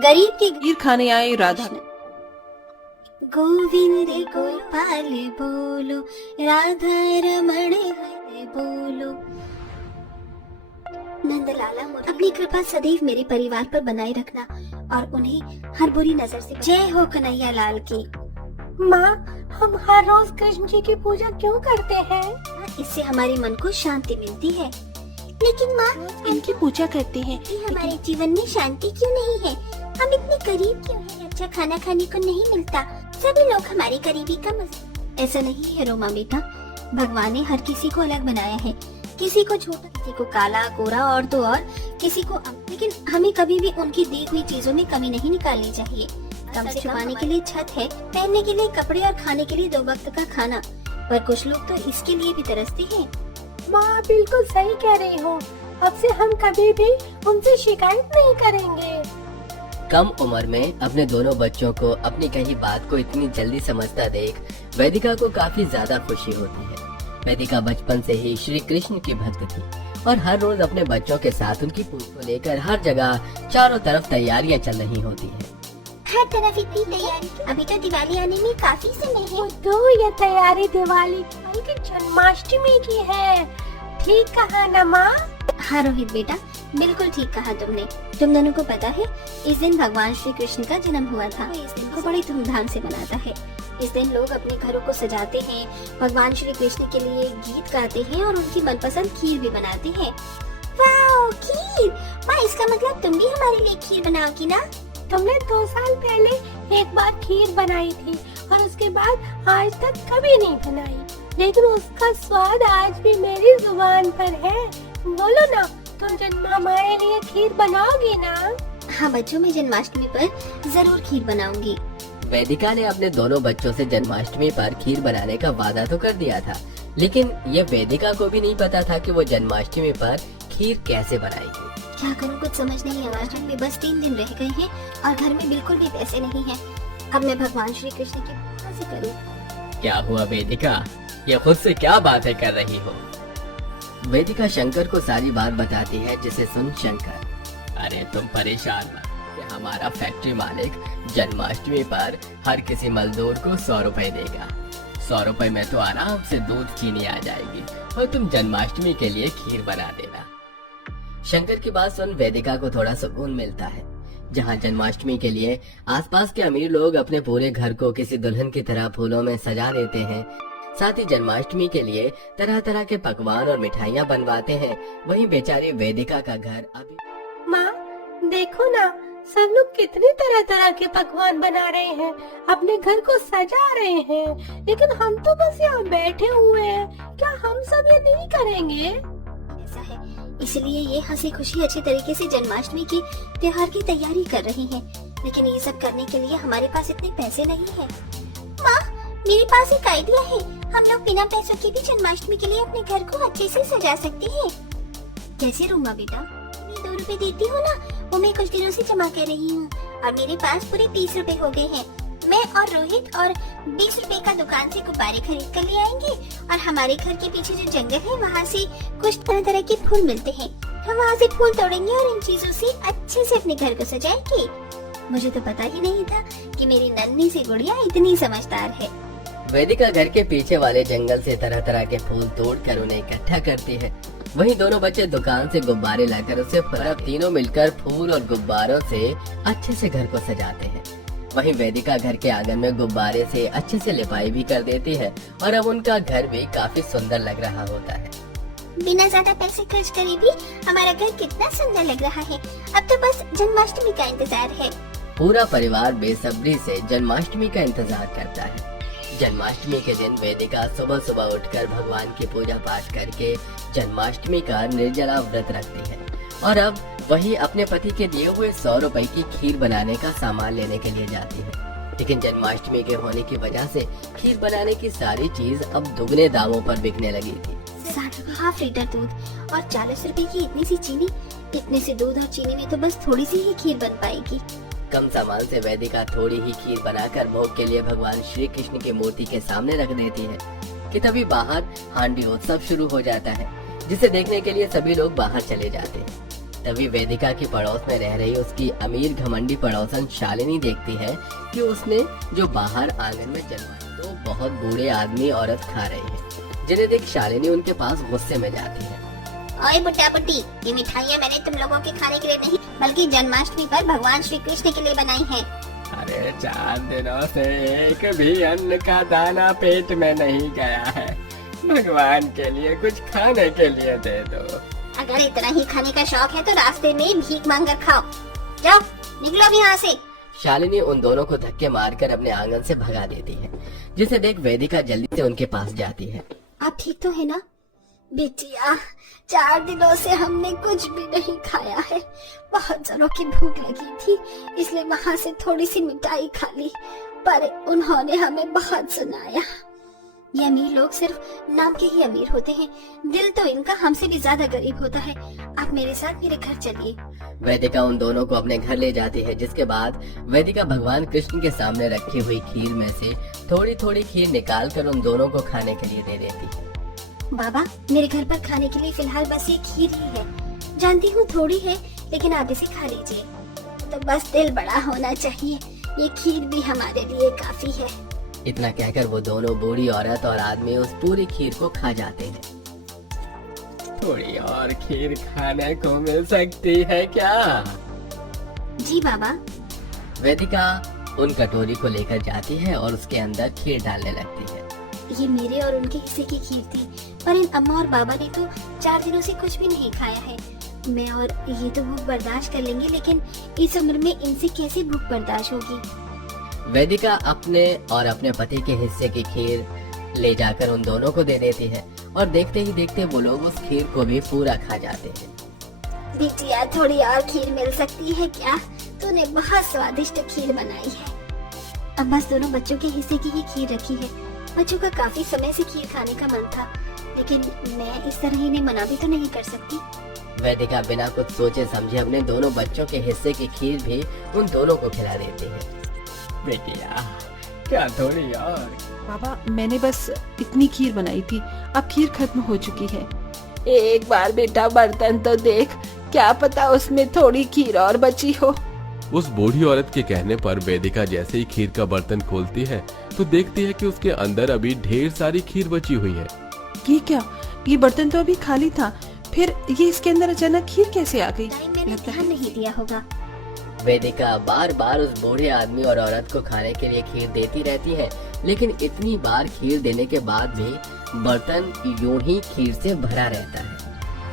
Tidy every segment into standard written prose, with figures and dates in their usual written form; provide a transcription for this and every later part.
गरीब की खीर खाने आई राधा। गोविंद गोपाल बोलो, राधा रमण हरे बोलो। नंदलाला मुरारी, अपनी कृपा सदैव मेरे परिवार पर बनाए रखना और उन्हें हर बुरी नजर से। जय हो कन्हैया लाल की। माँ, हम हर रोज कृष्ण जी की पूजा क्यों करते हैं? इससे हमारे मन को शांति मिलती है। लेकिन माँ, इनकी पूजा करते हैं, हमारे जीवन में शांति क्यों नहीं है? हम इतने गरीब क्यों हैं? अच्छा खाना खाने को नहीं मिलता। सभी लोग हमारी गरीबी का मजाक। ऐसा नहीं है रोमा बेटा, भगवान ने हर किसी को अलग बनाया है। किसी को छोटा, किसी को काला गोरा और तो और किसी को लेकिन हमें कभी भी उनकी दी हुई चीजों में कमी नहीं निकालनी चाहिए। कम से छुपाने के लिए छत है, पहनने के लिए कपड़े और खाने के लिए 2 वक्त का खाना, पर कुछ लोग तो इसके लिए भी तरसते हैं। माँ बिल्कुल सही कह रही हो। अब से हम कभी भी उनसे शिकायत नहीं करेंगे। कम उम्र में अपने दोनों बच्चों को अपनी कही बात को इतनी जल्दी समझता देख वेदिका को काफी ज्यादा खुशी होती है। वेदिका बचपन से ही श्री कृष्ण की भक्त थी और हर रोज अपने बच्चों के साथ उनकी पूजा को लेकर हर जगह चारों तरफ तैयारियां चल रही होती हैं। हर तरफ इतनी तैयारी, अभी तो दिवाली आने में काफी समय है। तो ये तैयारी दिवाली बल्कि जन्माष्टमी की है। ठीक कहा ना माँ? हाँ रोहित बेटा, बिल्कुल ठीक कहा तुमने। तुम दोनों को पता है, इस दिन भगवान श्री कृष्ण का जन्म हुआ था। इस दिन को बड़ी धूमधाम से मनाता है। इस दिन लोग अपने घरों को सजाते हैं, भगवान श्री कृष्ण के लिए गीत गाते हैं और उनकी मनपसंद खीर भी बनाते हैं। वाह, खीर! माँ, इसका मतलब तुम भी हमारे लिए खीर बनाओगी ना? तुमने 2 साल पहले एक बार खीर बनाई थी और उसके बाद आज तक कभी नहीं बनाई, लेकिन उसका स्वाद आज भी मेरी जुबान पर है। बोलो ना, तुम हमारे लिए खीर बनाओगी ना? हाँ बच्चों, मैं जन्माष्टमी पर जरूर खीर बनाऊंगी। वेदिका ने अपने दोनों बच्चों से जन्माष्टमी पर खीर बनाने का वादा तो कर दिया था, लेकिन ये वेदिका को भी नहीं पता था कि वो जन्माष्टमी पर खीर कैसे बनाएगी। क्या करूँ, कुछ समझ नहीं आ रहा। में बस 3 दिन रह गए हैं और घर में बिल्कुल भी पैसे नहीं हैं। अब मैं भगवान श्री कृष्ण की पूजा से करूँ? क्या हुआ वेदिका, ये खुद से क्या बातें कर रही हो? वेदिका शंकर को सारी बात बताती है, जिसे सुन शंकर, अरे तुम परेशान मत, कि हमारा फैक्ट्री मालिक जन्माष्टमी पर हर किसी मजदूर को 100 रुपए देगा। 100 रुपए में तो आराम से दूध चीनी आ जाएगी और तुम जन्माष्टमी के लिए खीर बना देना। शंकर की बात सुन वेदिका को थोड़ा सुकून मिलता है। जहाँ जन्माष्टमी के लिए आसपास के अमीर लोग अपने पूरे घर को किसी दुल्हन की तरह फूलों में सजा लेते हैं, साथ ही जन्माष्टमी के लिए तरह तरह के पकवान और मिठाइयाँ बनवाते हैं, वहीं बेचारी वेदिका का घर अभी। माँ देखो ना, सब लोग कितने तरह तरह के पकवान बना रहे हैं, अपने घर को सजा रहे हैं, लेकिन हम तो बस यहाँ बैठे हुए हैं। क्या हम सब ये नहीं करेंगे? ऐसा है, इसलिए ये हंसी खुशी अच्छी तरीके से जन्माष्टमी के त्योहार की तैयारी कर रही हैं। लेकिन ये सब करने के लिए हमारे पास इतने पैसे नहीं हैं। माँ, मेरे पास एक आइडिया है। हम लोग बिना पैसों के भी जन्माष्टमी के लिए अपने घर को अच्छे से सजा सकते हैं। कैसे रूमा बेटा? 2 रुपए देती हो ना, वो मैं कुछ दिनों से जमा कर रही हूँ और मेरे पास पूरे 30 रुपए हो गए हैं। मैं और रोहित और 20 रुपए का दुकान से गुब्बारे खरीद कर ले आएंगे और हमारे घर के पीछे जो जंगल है वहाँ से कुछ तरह तरह के फूल मिलते हैं। हम वहाँ से फूल तोड़ेंगे और इन चीजों से अच्छे से अपने घर को सजाएंगे। मुझे तो पता ही नहीं था कि मेरी नन्ही सी गुड़िया इतनी समझदार है। वेदिका घर के पीछे वाले जंगल से तरह तरह के फूल तोड़कर उन्हें इकट्ठा करती है। वहीं दोनों बच्चे दुकान से गुब्बारे लाकर उसे तीनों मिलकर फूल और गुब्बारों से अच्छे से घर को सजाते हैं। वहीं वेदिका घर के आंगन में गुब्बारे से अच्छे से लिपाई भी कर देती है और अब उनका घर भी काफी सुंदर लग रहा होता है। बिना ज्यादा पैसे खर्च करे भी हमारा घर कितना सुंदर लग रहा है। अब तो बस जन्माष्टमी का इंतजार है। पूरा परिवार बेसब्री से जन्माष्टमी का इंतजार करता है। जन्माष्टमी के दिन वेदिका सुबह सुबह उठकर भगवान की पूजा पाठ करके जन्माष्टमी का निर्जला व्रत रखती है और अब वही अपने पति के दिए हुए 100 रुपए की खीर बनाने का सामान लेने के लिए जाती है। लेकिन जन्माष्टमी के होने की वजह से खीर बनाने की सारी चीज अब दुगने दामों पर बिकने लगी थी। 60 रुपए हाफ लीटर दूध और 40 रुपए की इतनी सी चीनी। इतने से दूध और चीनी में तो बस थोड़ी सी ही खीर बन पाएगी। कम सामान से वेदिका थोड़ी ही खीर बनाकर भोग के लिए भगवान श्री कृष्ण की मूर्ति के सामने रख देती है कि तभी बाहर हांडी उत्सव शुरू हो जाता है, जिसे देखने के लिए सभी लोग बाहर चले जाते हैं। तभी वेदिका के पड़ोस में रह रही उसकी अमीर घमंडी पड़ोसन शालिनी देखती है कि उसने जो बाहर आंगन में जन्माई तो बहुत बूढ़े आदमी औरत खा रही है, जिन्हें देख शालिनी उनके पास गुस्से में जाती है। ओए बुड्ढा बुड्ढी, ये मिठाइयाँ मैंने तुम लोगों के खाने के लिए नहीं बल्कि जन्माष्टमी पर भगवान श्री कृष्ण के लिए बनाई है। अरे 4 दिनों से एक भी अन्न का दाना पेट में नहीं गया है, भगवान के लिए कुछ खाने के लिए दे दो। अगर इतना ही खाने का शौक है तो रास्ते में भीख मांग कर खाओ। जाओ निकलो अब यहाँ से। शालिनी उन दोनों को धक्के मारकर अपने आंगन से भगा देती है, जिसे देख वेदिका जल्दी से उनके पास जाती है। आप ठीक तो है ना? बेटिया, 4 दिनों से हमने कुछ भी नहीं खाया है, बहुत जोरों की भूख लगी थी इसलिए वहाँ से थोड़ी सी मिठाई खा ली, पर उन्होंने हमें बहुत सुनाया। ये अमीर लोग सिर्फ नाम के ही अमीर होते हैं, दिल तो इनका हमसे भी ज्यादा गरीब होता है। आप मेरे साथ मेरे घर चलिए। वेदिका उन दोनों को अपने घर ले जाती है, जिसके बाद वेदिका भगवान कृष्ण के सामने रखी हुई खीर में से थोड़ी थोड़ी खीर निकाल कर उन दोनों को खाने के लिए दे देती है। बाबा, मेरे घर पर खाने के लिए फिलहाल बस ये खीर ही है, जानती हूँ थोड़ी है लेकिन आप इसे खा लीजिए। तो बस दिल बड़ा होना चाहिए, ये खीर भी हमारे लिए काफी है। इतना कहकर वो दोनों बूढ़ी औरत और आदमी उस पूरी खीर को खा जाते हैं। थोड़ी और खीर खाने को मिल सकती है क्या? जी बाबा। वेदिका उन कटोरी को लेकर जाती है और उसके अंदर खीर डालने लगती है। ये मेरे और उनके हिस्से की खीर थी, पर इन अम्मा और बाबा ने तो 4 दिनों से कुछ भी नहीं खाया है। मैं और ये तो भूख बर्दाश्त कर लेंगे, लेकिन इस उम्र में इनसे कैसे भूख बर्दाश्त होगी? वेदिका अपने और अपने पति के हिस्से की खीर ले जाकर उन दोनों को दे देती है और देखते ही देखते वो लोग उस खीर को भी पूरा खा जाते हैं। बिटिया, थोड़ी और खीर मिल सकती है क्या? तूने बहुत स्वादिष्ट खीर बनाई है। अब बस दोनों बच्चों के हिस्से की ही खीर रखी है। बच्चों का काफी समय से खीर खाने का मन था, लेकिन मैं इस तरह इन्हें मना भी तो नहीं कर सकती। वेदिका बिना कुछ सोचे समझे अपने दोनों बच्चों के हिस्से की खीर भी उन दोनों को खिला देती है। बेटिया, क्या थोड़ी और? बाबा, मैंने बस इतनी खीर बनाई थी, अब खीर खत्म हो चुकी है। एक बार बेटा बर्तन तो देख, क्या पता उसमें थोड़ी खीर और बची हो। उस बूढ़ी औरत के कहने पर वेदिका जैसे ही खीर का बर्तन खोलती है तो देखती है कि उसके अंदर अभी ढेर सारी खीर बची हुई है। ये क्या? ये बर्तन तो अभी खाली था, फिर ये इसके अंदर अचानक खीर कैसे आ गई? टाइम मैंने लगता ध्यान है नहीं दिया होगा। वेदिका बार बार उस बूढ़े आदमी और औरत को खाने के लिए खीर देती रहती है, लेकिन इतनी बार खीर देने के बाद भी बर्तन यूं ही खीर से भरा रहता है।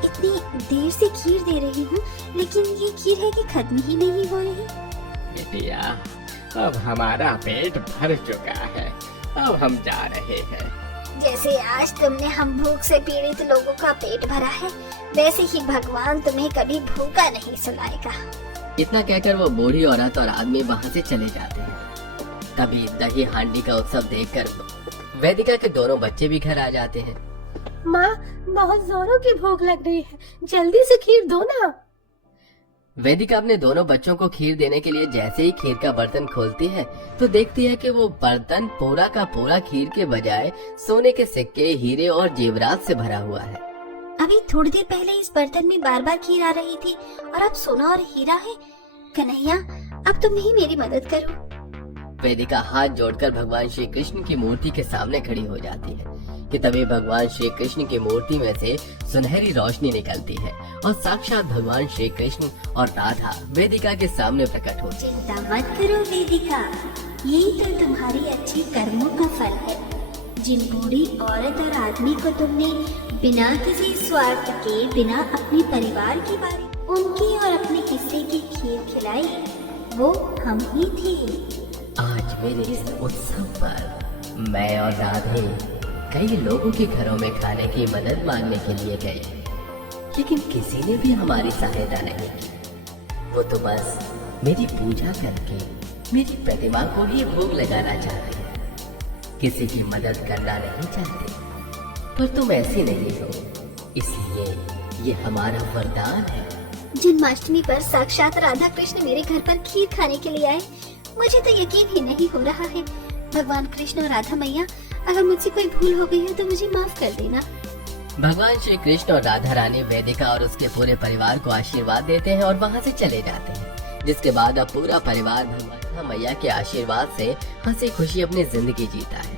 इतनी देर से खीर दे रही हूँ, लेकिन ये खीर है कि खत्म ही नहीं हो रही। बेटिया, अब हमारा पेट भर चुका है, अब हम जा रहे हैं। जैसे आज तुमने हम भूख से पीड़ित लोगों का पेट भरा है, वैसे ही भगवान तुम्हें कभी भूखा नहीं सुलाएगा। इतना कहकर वो बूढ़ी औरत और आदमी वहाँ से चले जाते हैं। तभी दही हांडी का उत्सव देखकर वेदिका के दोनों बच्चे भी घर आ जाते हैं। माँ, बहुत जोरों की भूख लग रही है, जल्दी से खीर दो ना। वेदिका अपने दोनों बच्चों को खीर देने के लिए जैसे ही खीर का बर्तन खोलती है तो देखती है कि वो बर्तन पूरा का पूरा खीर के बजाय सोने के सिक्के, हीरे और जेवरात से भरा हुआ है। अभी थोड़ी देर पहले इस बर्तन में बार बार खीर आ रही थी और अब सोना और हीरा है। कन्हैया, अब तुम ही मेरी मदद करो। वेदिका हाथ जोड़कर भगवान श्री कृष्ण की मूर्ति के सामने खड़ी हो जाती है कि तभी भगवान श्री कृष्ण की मूर्ति में से सुनहरी रोशनी निकलती है और साक्षात भगवान श्री कृष्ण और राधा वेदिका के सामने प्रकट होती है। चिंता मत करो वेदिका, यही तो तुम्हारी अच्छी कर्मों का फल है। जिन बूढ़ी औरत और आदमी को तुमने बिना किसी स्वार्थ के, बिना अपने परिवार की बारी उनकी और अपने हिस्से की खीर खिलाई, वो हम ही थे। आज मेरे इस उत्सव पर मैं और राधे कई लोगों के घरों में खाने की मदद मांगने के लिए गए, लेकिन किसी ने भी हमारी सहायता नहीं की। वो तो बस मेरी पूजा करके मेरी प्रतिमा को ही भोग लगाना चाहते हैं, किसी की मदद करना नहीं चाहते। पर तुम ऐसी नहीं हो, इसलिए ये हमारा वरदान है। जन्माष्टमी पर साक्षात राधा कृष्ण मेरे घर पर खीर खाने के लिए आए, मुझे तो यकीन ही नहीं हो रहा है। भगवान कृष्ण और राधा मैया, अगर मुझसे कोई भूल हो गई है तो मुझे माफ कर देना। भगवान श्री कृष्ण और राधा रानी वेदिका और उसके पूरे परिवार को आशीर्वाद देते हैं और वहाँ से चले जाते हैं, जिसके बाद अब पूरा परिवार भगवान मैया के आशीर्वाद से हंसी खुशी अपनी जिंदगी जीता है।